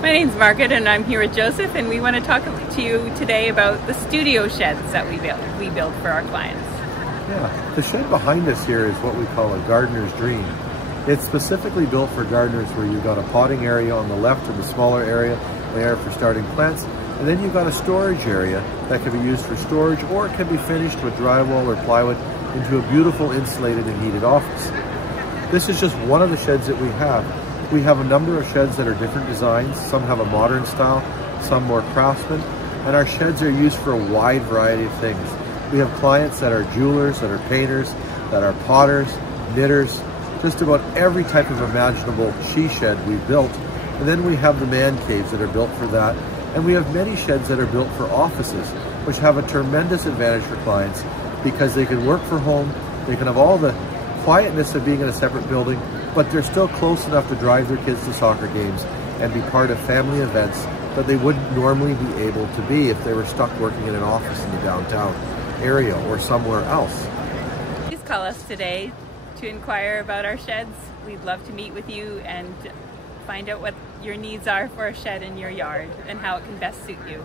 My name's Margaret and I'm here with Joseph, and we want to talk to you today about the studio sheds that we build for our clients. Yeah, the shed behind us here is what we call a gardener's dream. It's specifically built for gardeners where you've got a potting area on the left and the smaller area there for starting plants, and then you've got a storage area that can be used for storage, or it can be finished with drywall or plywood into a beautiful insulated and heated office. This is just one of the sheds that we have. We have a number of sheds that are different designs. Some have a modern style, some more craftsman, and our sheds are used for a wide variety of things. We have clients that are jewelers, that are painters, that are potters, knitters, just about every type of imaginable she shed we've built. And then we have the man caves that are built for that. And we have many sheds that are built for offices, which have a tremendous advantage for clients because they can work from home, they can have all the quietness of being in a separate building, but they're still close enough to drive their kids to soccer games and be part of family events that they wouldn't normally be able to be if they were stuck working in an office in the downtown area or somewhere else. Please call us today to inquire about our sheds. We'd love to meet with you and find out what your needs are for a shed in your yard and how it can best suit you.